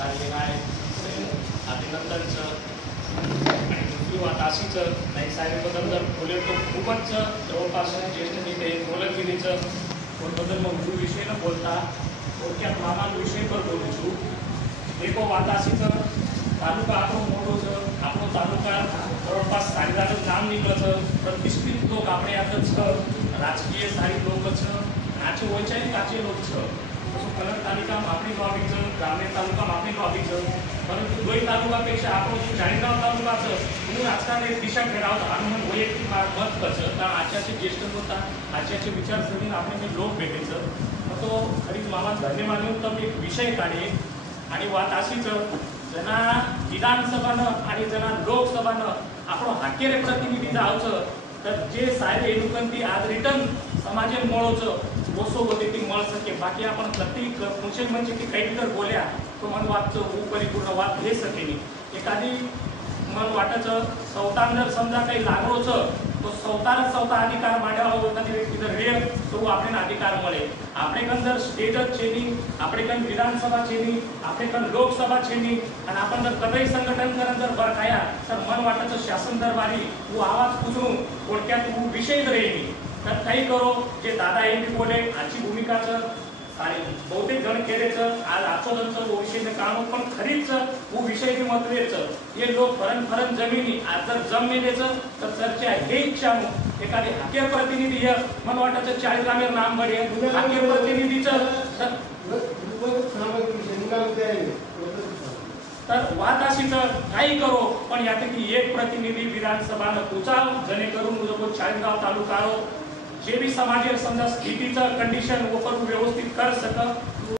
चाललेलं आहे. अभिनंदनचं आणि किंवा तासीचं नाही साहेबबद्दल जर बोले तो खूपच जवळपास ज्येष्ठ नेते मोलकगिरीचं कोणबद्दल मग विषय न बोलता थोडक्यात मामान विषयपर बोलू छू देखो वातासीचं तालुका આપણો મોટો છે. આપણો તાલુકા જવळપાસ સારીદારનું નામ નીકળે છે. પ્રતિષ્ઠિત લોક આપણે યાદ જ છે. રાજકીય સારી લોક છે. નાચે હોય છે કાચે લોક છે. પછી કલર તાલુકામાં આપણી નો આવી છે, ગ્રામ્ય તાલુકામાં આપણી નો આવી છે. પરંતુ दोन तालुकापेक्षा આપણો जो जाणीदार तालुका છે એનું રાજકારણ एक दिशा ठेरावतं आणि वैयक्तिक मत कसं कारण आजच्याचे ज्येष्ठ होता आजच्याचे विचारसरणीने આપણે जे लोक भेटायचं तो खरीच मामा धन्यवाद તમે एक विषय काढे आणि वात अशीच जना विधानसभानं आणि जना लोकसभानं આપણો હાકેરે પ્રતિનિધિ આવશે तर जे सारे एनुकंती आज रिटर्न समाजे મળો ઓછો વધીથી મળ શકે બાકી आपण પ્રતિક પૂછે म्हणजे की काही तर बोल्या तो मन वाटचं परिपूर्ण वाद हे सके नाही. एखादी मन वाटायचं संतान जर समजा काही लागलोच तो स्वतः अधिकार मांडावा एखादी व्यक्ती जर रेल तो આપણે अधिकार મળે. આપણે કન जर स्टेट જ છે નહીં, આપણે કન विधानसभा છે નહીં, આપણે कन लोकसभा છે નહીં અને आपण जर कधीही संघटन करन जर बरकाया तर मन वाटायचं शासन दरबारी वो आवाज पुजणू थोडक्यात वो विषय रेनी तर काही करो जे दादा यांनी बोले आजची भूमिकाचं आणि बहुतेक जण केलेचं आज आचोदनचं वो विषय काम पण खरीच वो विषय की महत्त्वाचं हे लोक फरन जमिनी आज जर जमिनीचं तर चर्चा हे इच्छा एखादी हाकेर प्रतिनिधी मन वाटायचं 40 ग्रामीण नाम बढे हाकेर प्रतिनिधीचं तर वाद अशीच काही करो पण यापैकी एक प्रतिनिधी विधानसभानं पुचाव जेणेकरून जो 40 गाव तालुका जे भी समाज समजा स्थितीचं कंडिशन वो पण व्यवस्थित कर सक